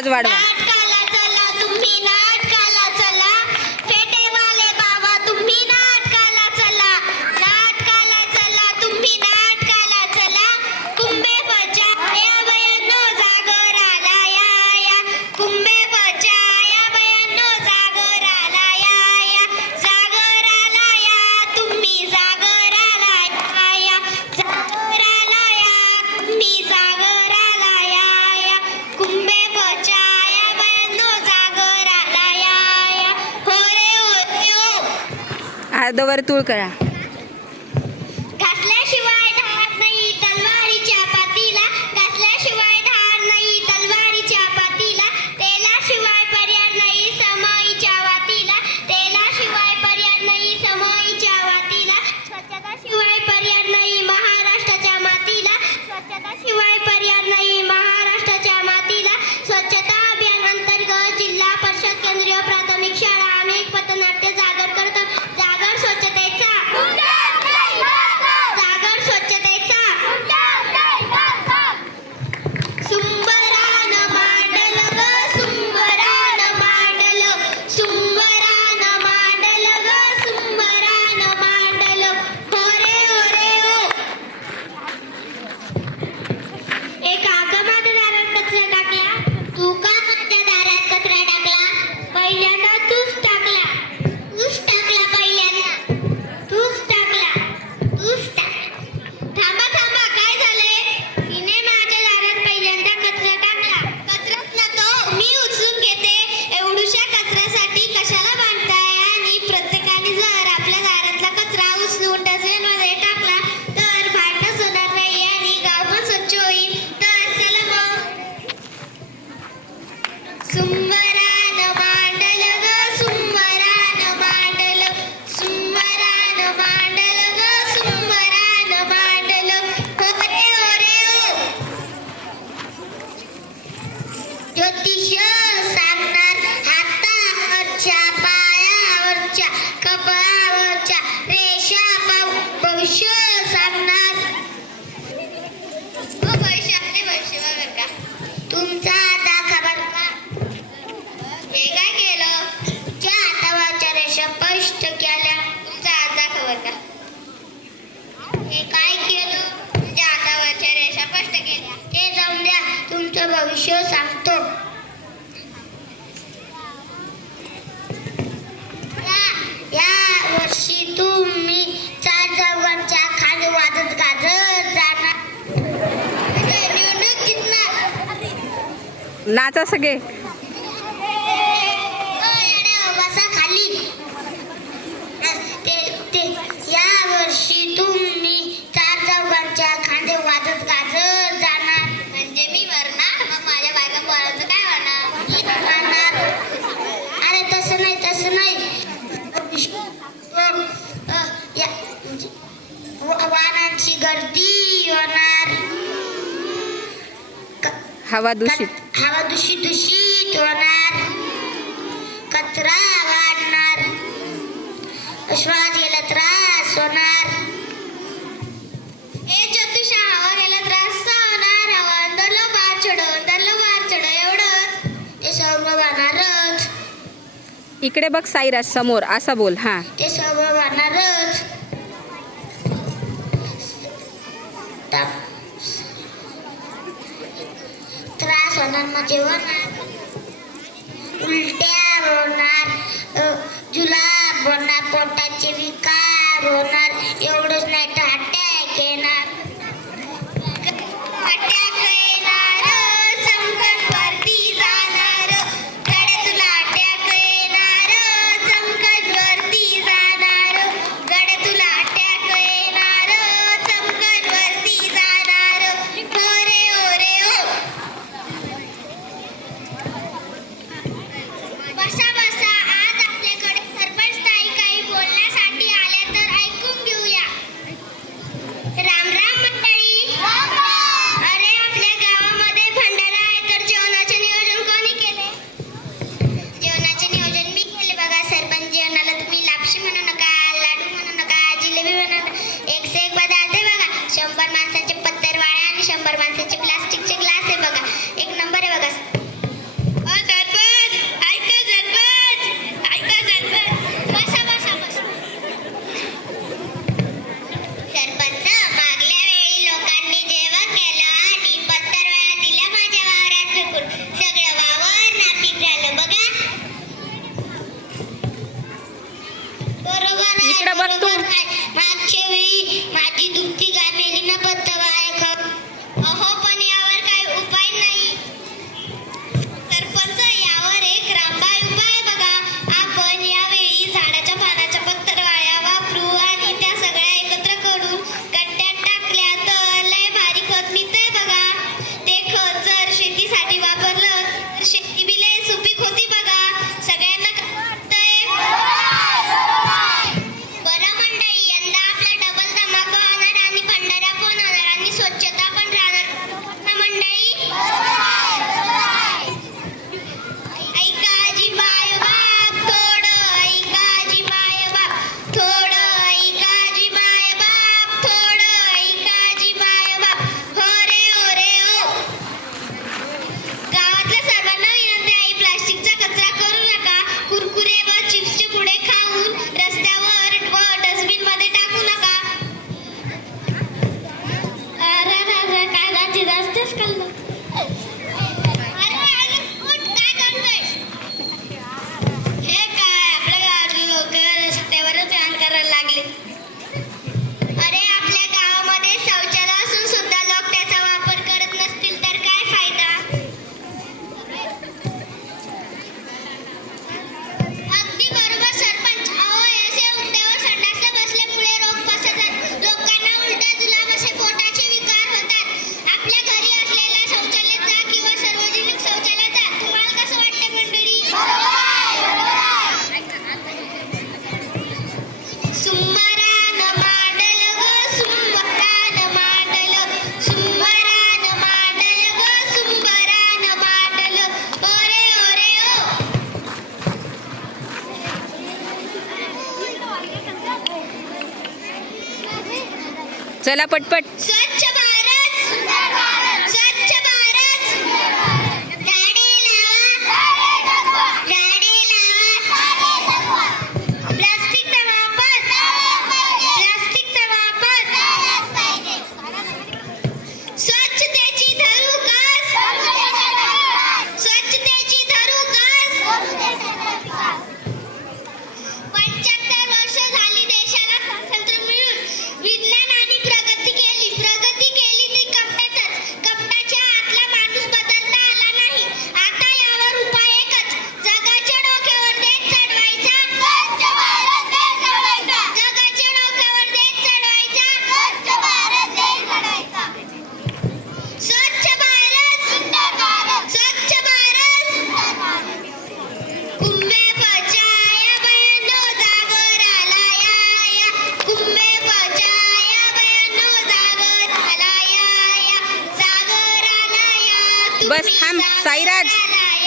आवाज वाढवा. नाटकाला चला तुम्ही, नाटकाला चला, फेटेवाले बाबा तुम्ही नाटकाला चला, नाटकाला चला तुम्ही, नाटकाला चला, कुंभे बचाया बयांनो जागराला या, कुंभे बचाया बयांनो जागराला या, जागराला या तुम्ही, जागराला या, जागराला या तुम्ही, जागराला या, कुंभे बचाया बयांनो जागराला या, हो रे हो. अर्धवर्तुळ करा. घासल्याशिवाय धार नाही तलवारीच्या पातीला, घासल्याशिवाय धार नाही तलवारीच्या पातीला, तेलाशिवाय पर्याय नाही समईच्या वातीला, तेलाशिवाय पर्याय नाही समईच्या वातीला, स्वच्छताशिवाय पर्याय नाही महाराष्ट्राच्या मातीला, स्वच्छताशिवाय पर्याय नाही महाराष्ट्राच्या मातीला, स्वच्छता अभियान अंतर्गत जिल्हा परिषद केंद्रीय प्राथमिक शाळा आम्ही एक पथनाट्य सादर करतो. जागर स्वच्छतेचा, जागर स्वच्छतेचा, सुंबरान मांडल ग, सुंबरान मांडल, सुंबरान मांडल ग, सुंबरान मांडल, हो रे हो. एक काका माझ्या दारात कचरा टाकला, तू का माझ्या दारात कचरा टाकला, पहिल्यांदा तूच टाकला, तूच टाकला, पहिल्यांदा तूच टाकला, तूच टाकला. थांबा थांबा, काय झालंय, तिने माझ्या दारात पहिल्यांदा कचरा टाकला, कचराच ना तो मी उचलून घेते, एवढूशा कचऱ्यासाठी कशाला बांधताय, आणि प्रत्येकाने जर आपल्या दारातला कचरा उचलून डस्टबिनमध्ये टाकला तर भांडणच होणार नाही आणि गाव पण स्वच्छ होईल. तर चला मग, सुंबरान मांडल ग, सुंबरान मांडल, सुंबरान मांडल ग, सुंबरान मांडल, हो रे हो. ज्योतिष सांगणार हातावरच्या, पायावरच्या, कपाळावरच्या रेषा भविष्य सांगणार. हो भविष्य, आपले भविष्य बघा का, तुमचा आता खबर का, हे काय केलं, तुमच्या हातावरच्या रेषा स्पष्ट केल्या, तुमचा आता खबर का, हे काय केलं, तुमच्या हातावरच्या रेषा स्पष्ट केल्या, ते जाऊन द्या, तुमचं भविष्य सांगतो. या वर्षी तुम्ही चार चौघांच्या खाली वाजत गाजत जाणार, निवडणूक जिंकणार. नाचा सगळे. बसा खाली. या वर्षी तुम्ही चार चौघांच्या खांदे वाजत गाजत जाणार, म्हणजे मी मरणार, मग माझ्या बायका पोराचं काय होणार, मी मरणार. अरे तसं नाही, तसं नाही, वाहनांची गर्दी होणार, हवा दूषित, हवा दूषित होणार, कचरा वाढणार, श्वास घ्यायला त्रास होणार. ए ज्योतिषा, हवा घ्यायला त्रास होणार, हवा अंदरला बाहेर चढ, अंदरला बाहेर चढ, एवढं ते सर्व वाहणारच. इकडे बघ साईराज, समोर असा बोल. हा, ते सर्व वाहणारच. त्रास होणार म्हणजे होणार, उलट्या होणार, जुलाब होणार, पोटाचे विकार होणार, एवढंच नाही तर अटॅक येणार, अटॅक येणार, संकट वरती जाणार, गड्या तुला अटॅक येणार, संकट वरती जाणार, गड्या तुला अटॅक येणार, संकट वरती जाणार, हो रे हो. बसा बसा, आज आपल्याकडे सरपंच ताई काही बोलण्यासाठी आल्या, तर ऐकून घेऊया. राम राम मंडळी. अरे आपल्या गावामध्ये भंडारा आहे, तर जेवणाचे नियोजन कोणी केले, जेवणाचे नियोजन मी केले बघा. सरपंच, जेवणाला तुम्ही लापशी म्हणू नका, लाडू म्हणू नका, जिलेबी म्हणू नका, एक से एक पदार्थ आहे बघा. 100 माणसाचे पत्तरवाळे आणि 100 माणसाचे प्लास्टिकचे ग्लास आहे बघा, एक नंबर आहे बघा. चला पटपट. स्वच्छ भारत स्वच्छ भारत झाडे लावा प्लास्टिकचा वापर स्वच्छतेची धरू कास 75 वर्ष झाली देशाला स्वातंत्र्य मिळून. विज्ञानाने प्रगती केली ती कपड्याच्या आतला माणूस बदलता आला नाही. आता यावर उपाय एकच, जगाच्या डोक्यावर देश चढवायचा, जगाच्या डोक्यावर देश चढवायचा, स्वच्छ भारत स्वच्छ भारत. कुंभे बचाया बयानो जागर आला या कुंभे बचाया बयानो जागर आला या जागर आला या बस थांब साईराज. आला